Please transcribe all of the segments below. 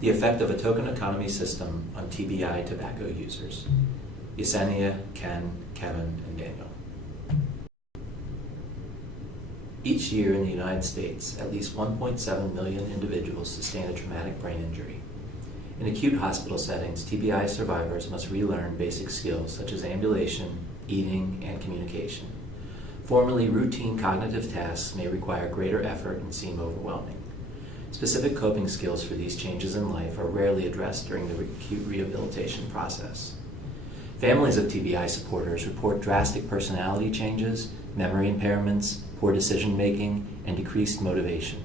The effect of a token economy system on TBI tobacco users. Yesenia, Ken, Kevin, and Daniel. Each year in the United States, at least 1.7 million individuals sustain a traumatic brain injury. In acute hospital settings, TBI survivors must relearn basic skills such as ambulation, eating, and communication. Formerly routine cognitive tasks may require greater effort and seem overwhelming. Specific coping skills for these changes in life are rarely addressed during the acute rehabilitation process. Families of TBI supporters report drastic personality changes, memory impairments, poor decision-making, and decreased motivation.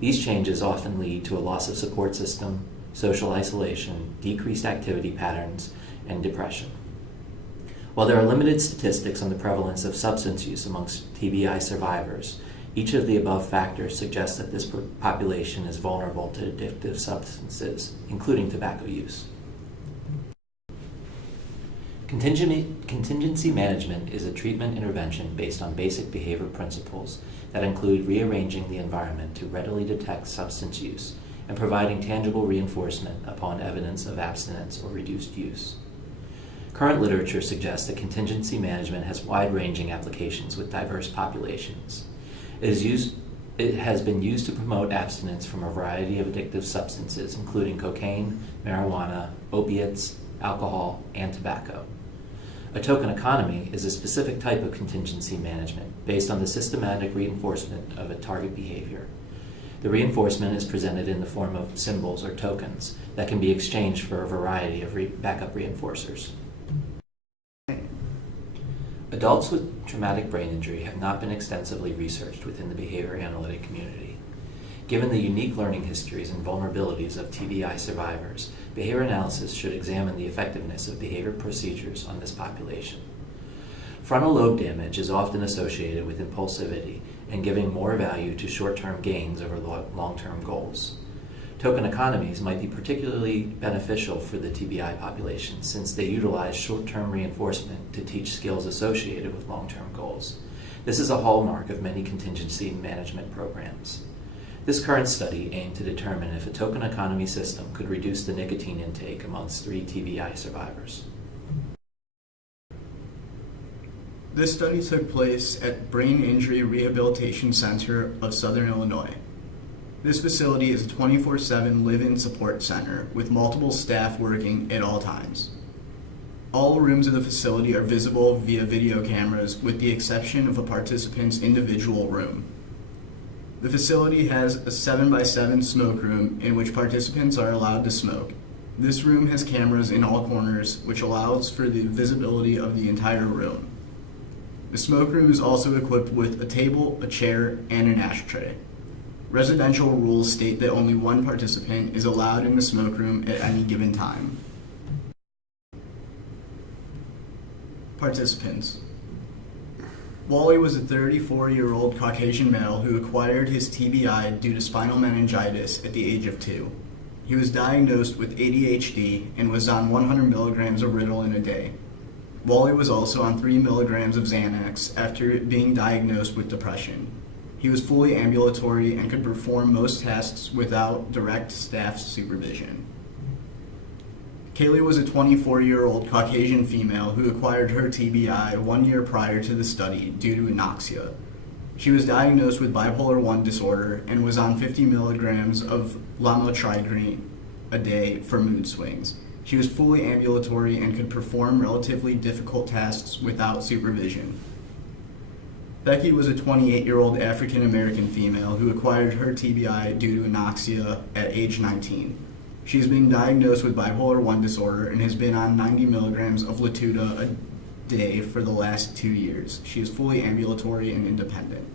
These changes often lead to a loss of support system, social isolation, decreased activity patterns, and depression. While there are limited statistics on the prevalence of substance use amongst TBI survivors, each of the above factors suggests that this population is vulnerable to addictive substances, including tobacco use. Contingency management is a treatment intervention based on basic behavior principles that include rearranging the environment to readily detect substance use and providing tangible reinforcement upon evidence of abstinence or reduced use. Current literature suggests that contingency management has wide-ranging applications with diverse populations. It has been used to promote abstinence from a variety of addictive substances, including cocaine, marijuana, opiates, alcohol, and tobacco. A token economy is a specific type of contingency management based on the systematic reinforcement of a target behavior. The reinforcement is presented in the form of symbols or tokens that can be exchanged for a variety of backup reinforcers. Adults with traumatic brain injury have not been extensively researched within the behavior analytic community. Given the unique learning histories and vulnerabilities of TBI survivors, behavior analysis should examine the effectiveness of behavior procedures on this population. Frontal lobe damage is often associated with impulsivity and giving more value to short-term gains over long-term goals. Token economies might be particularly beneficial for the TBI population since they utilize short-term reinforcement to teach skills associated with long-term goals. This is a hallmark of many contingency management programs. This current study aimed to determine if a token economy system could reduce the nicotine intake amongst 3 TBI survivors. This study took place at Brain Injury Rehabilitation Center of Southern Illinois. This facility is a 24/7 live-in support center with multiple staff working at all times. All rooms of the facility are visible via video cameras with the exception of a participant's individual room. The facility has a 7x7 smoke room in which participants are allowed to smoke. This room has cameras in all corners, which allows for the visibility of the entire room. The smoke room is also equipped with a table, a chair, and an ashtray. Residential rules state that only one participant is allowed in the smoke room at any given time. Participants. Wally was a 34-year-old Caucasian male who acquired his TBI due to spinal meningitis at the age of 2. He was diagnosed with ADHD and was on 100 milligrams of Ritalin a day. Wally was also on 3 milligrams of Xanax after being diagnosed with depression. He was fully ambulatory and could perform most tasks without direct staff supervision. Kaylee was a 24-year-old Caucasian female who acquired her TBI 1 year prior to the study due to anoxia. She was diagnosed with bipolar I disorder and was on 50 milligrams of lamotrigine a day for mood swings. She was fully ambulatory and could perform relatively difficult tasks without supervision. Becky was a 28-year-old African-American female who acquired her TBI due to anoxia at age 19. She is being diagnosed with bipolar I disorder and has been on 90 milligrams of Latuda a day for the last 2 years. She is fully ambulatory and independent.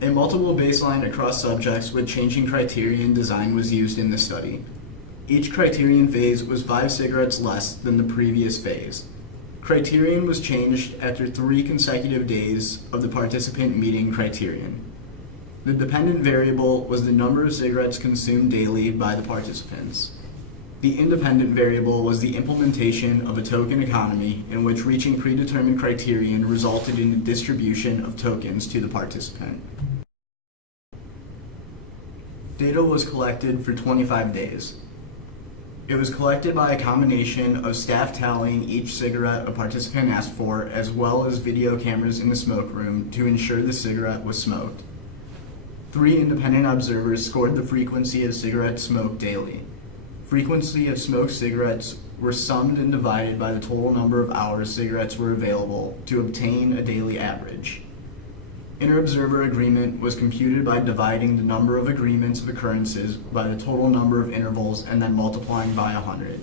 A multiple baseline across subjects with changing criterion design was used in the study. Each criterion phase was 5 cigarettes less than the previous phase. Criterion was changed after 3 consecutive days of the participant meeting criterion. The dependent variable was the number of cigarettes consumed daily by the participants. The independent variable was the implementation of a token economy in which reaching predetermined criterion resulted in the distribution of tokens to the participant. Data was collected for 25 days. It was collected by a combination of staff tallying each cigarette a participant asked for, as well as video cameras in the smoke room to ensure the cigarette was smoked. 3 independent observers scored the frequency of cigarette smoke daily. Frequency of smoked cigarettes were summed and divided by the total number of hours cigarettes were available to obtain a daily average. Inter-observer agreement was computed by dividing the number of agreements of occurrences by the total number of intervals and then multiplying by 100.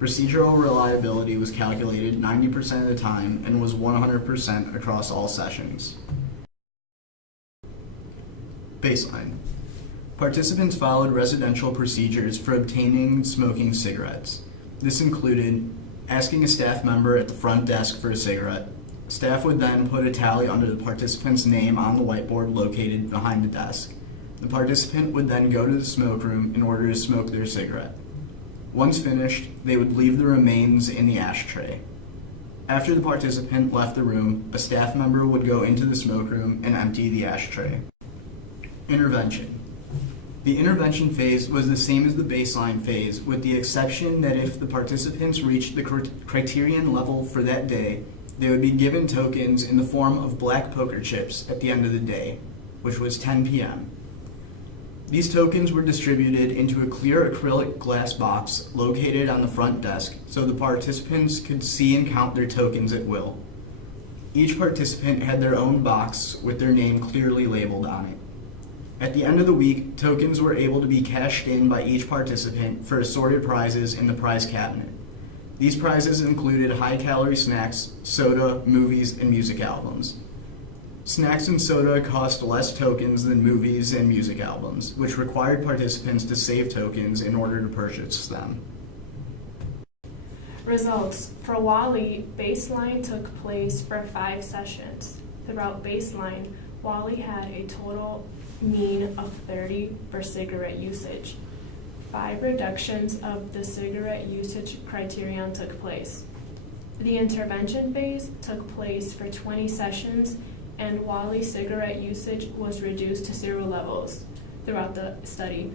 Procedural reliability was calculated 90% of the time and was 100% across all sessions. Baseline. Participants followed residential procedures for obtaining smoking cigarettes. This included asking a staff member at the front desk for a cigarette. Staff would then put a tally under the participant's name on the whiteboard located behind the desk. The participant would then go to the smoke room in order to smoke their cigarette. Once finished, they would leave the remains in the ashtray. After the participant left the room, a staff member would go into the smoke room and empty the ashtray. Intervention. The intervention phase was the same as the baseline phase, with the exception that if the participants reached the criterion level for that day, they would be given tokens in the form of black poker chips at the end of the day, which was 10 p.m. These tokens were distributed into a clear acrylic glass box located on the front desk so the participants could see and count their tokens at will. Each participant had their own box with their name clearly labeled on it. At the end of the week, tokens were able to be cashed in by each participant for assorted prizes in the prize cabinet. These prizes included high-calorie snacks, soda, movies, and music albums. Snacks and soda cost less tokens than movies and music albums, which required participants to save tokens in order to purchase them. Results. For Wally, baseline took place for 5 sessions. Throughout baseline, Wally had a total mean of 30 for cigarette usage. 5 reductions of the cigarette usage criterion took place. The intervention phase took place for 20 sessions, and Wally's cigarette usage was reduced to 0 levels throughout the study.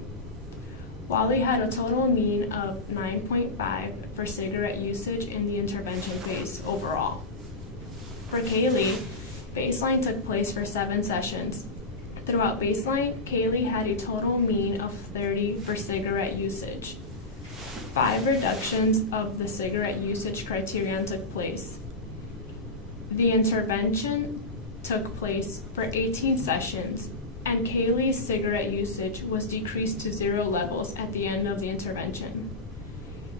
Wally had a total mean of 9.5 for cigarette usage in the intervention phase overall. For Kaylee, baseline took place for 7 sessions. Throughout baseline, Kaylee had a total mean of 30 for cigarette usage. 5 reductions of the cigarette usage criterion took place. The intervention took place for 18 sessions, and Kaylee's cigarette usage was decreased to 0 levels at the end of the intervention.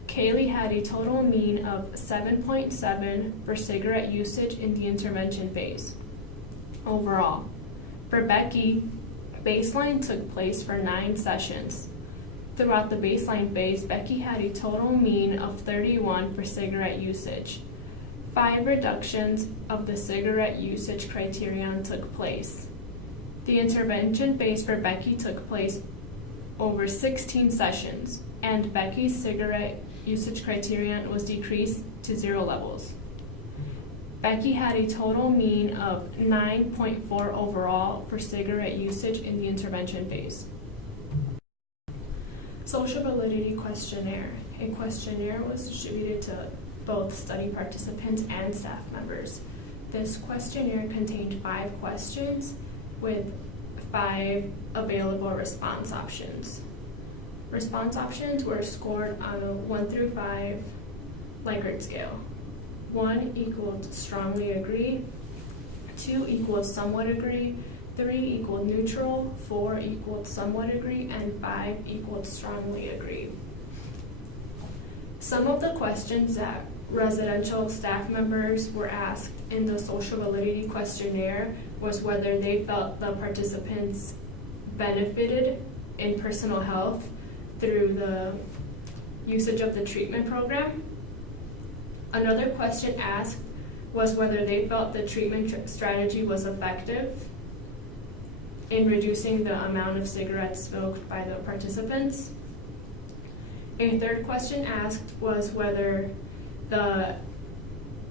Kaylee had a total mean of 7.7 for cigarette usage in the intervention phase. Overall, for Becky, baseline took place for 9 sessions. Throughout the baseline phase, Becky had a total mean of 31 for cigarette usage. 5 reductions of the cigarette usage criterion took place. The intervention phase for Becky took place over 16 sessions, and Becky's cigarette usage criterion was decreased to 0 levels. Becky had a total mean of 9.4 overall for cigarette usage in the intervention phase. Social Validity Questionnaire. A questionnaire was distributed to both study participants and staff members. This questionnaire contained 5 questions with 5 available response options. Response options were scored on a 1 through 5 Likert scale. 1 equaled strongly agree, 2 equals somewhat agree, 3 equaled neutral, 4 equaled somewhat agree, and 5 equaled strongly agree. Some of the questions that residential staff members were asked in the social validity questionnaire was whether they felt the participants benefited in personal health through the usage of the treatment program. Another question asked was whether they felt the treatment strategy was effective in reducing the amount of cigarettes smoked by the participants. A third question asked was whether the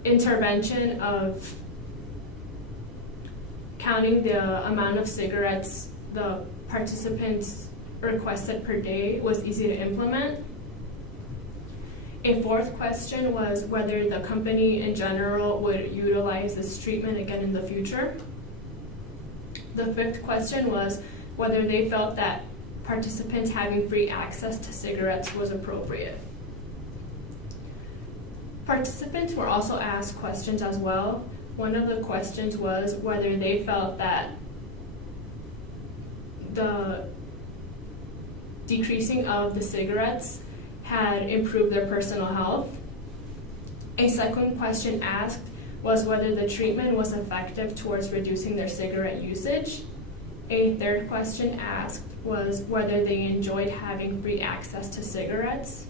intervention of counting the amount of cigarettes the participants requested per day was easy to implement. A fourth question was whether the company in general would utilize this treatment again in the future. The fifth question was whether they felt that participants having free access to cigarettes was appropriate. Participants were also asked questions as well. One of the questions was whether they felt that the decreasing of the cigarettes had improved their personal health. A second question asked was whether the treatment was effective towards reducing their cigarette usage. A third question asked was whether they enjoyed having free access to cigarettes.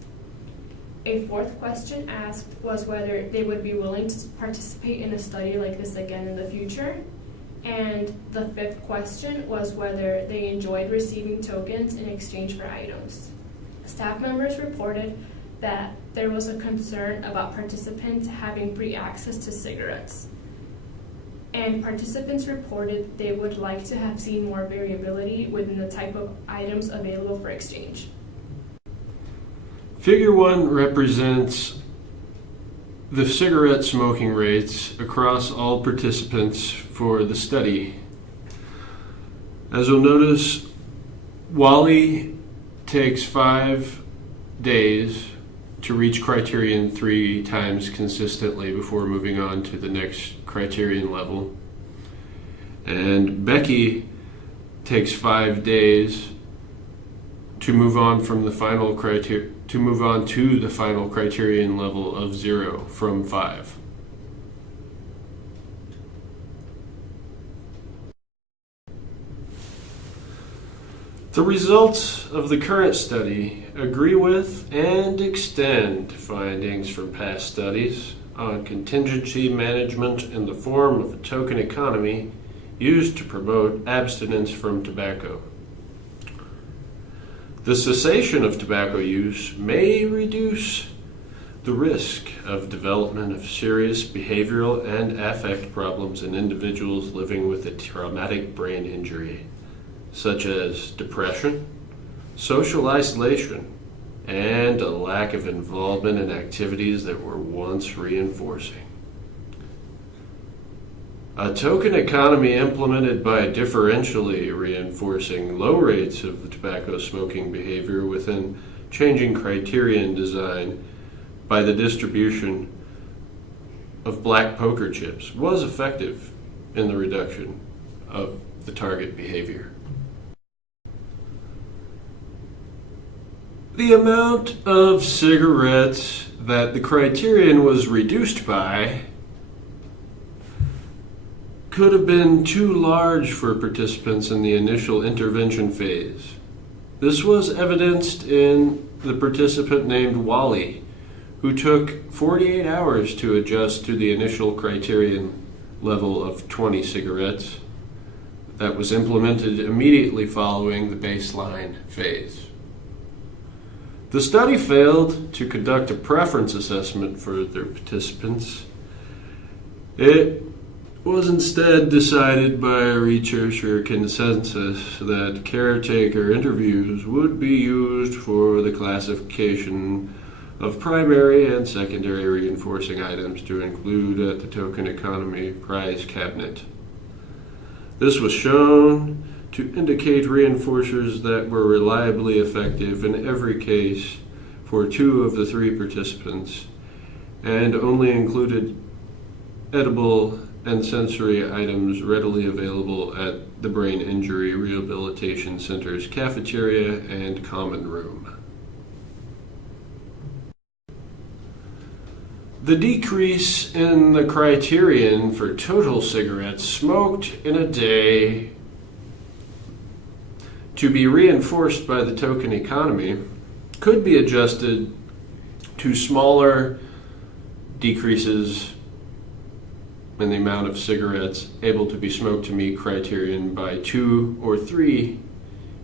A fourth question asked was whether they would be willing to participate in a study like this again in the future. And the fifth question was whether they enjoyed receiving tokens in exchange for items. Staff members reported that there was a concern about participants having free access to cigarettes. And participants reported they would like to have seen more variability within the type of items available for exchange. Figure 1 represents the cigarette smoking rates across all participants for the study. As you'll notice, Wally takes 5 days to reach criterion 3 times consistently before moving on to the next criterion level. And Becky takes 5 days to move on from the final to the final criterion level of 0 from 5. The results of the current study agree with and extend findings from past studies on contingency management in the form of a token economy used to promote abstinence from tobacco. The cessation of tobacco use may reduce the risk of development of serious behavioral and affect problems in individuals living with a traumatic brain injury, such as depression, social isolation, and a lack of involvement in activities that were once reinforcing. A token economy implemented by differentially reinforcing low rates of tobacco smoking behavior within changing criterion design by the distribution of black poker chips was effective in the reduction of the target behavior. The amount of cigarettes that the criterion was reduced by could have been too large for participants in the initial intervention phase. This was evidenced in the participant named Wally, who took 48 hours to adjust to the initial criterion level of 20 cigarettes that was implemented immediately following the baseline phase. The study failed to conduct a preference assessment for their participants. It was instead decided by a researcher consensus that caretaker interviews would be used for the classification of primary and secondary reinforcing items to include at the token economy prize cabinet. This was shown to indicate reinforcers that were reliably effective in every case for 2 of the 3 participants and only included edible and sensory items readily available at the Brain Injury Rehabilitation Center's cafeteria and common room. The decrease in the criterion for total cigarettes smoked in a day to be reinforced by the token economy could be adjusted to smaller decreases in the amount of cigarettes able to be smoked to meet criterion by 2 or 3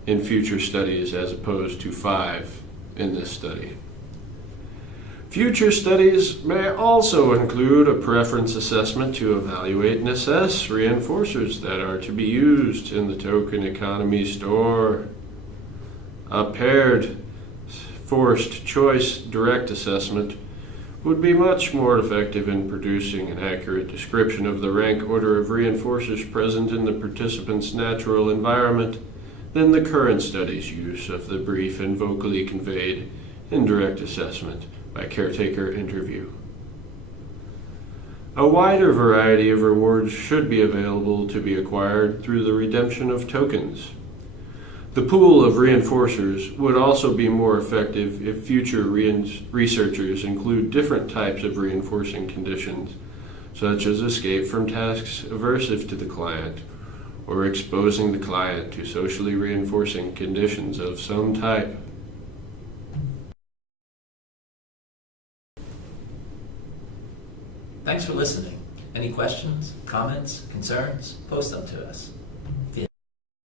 in future studies as opposed to 5 in this study. Future studies may also include a preference assessment to evaluate and assess reinforcers that are to be used in the token economy store. A paired forced choice direct assessment would be much more effective in producing an accurate description of the rank order of reinforcers present in the participant's natural environment than the current study's use of the brief and vocally conveyed indirect assessment by caretaker interview. A wider variety of rewards should be available to be acquired through the redemption of tokens. The pool of reinforcers would also be more effective if future researchers include different types of reinforcing conditions, such as escape from tasks aversive to the client, or exposing the client to socially reinforcing conditions of some type. Thanks for listening. Any questions, comments, concerns? Post them to us.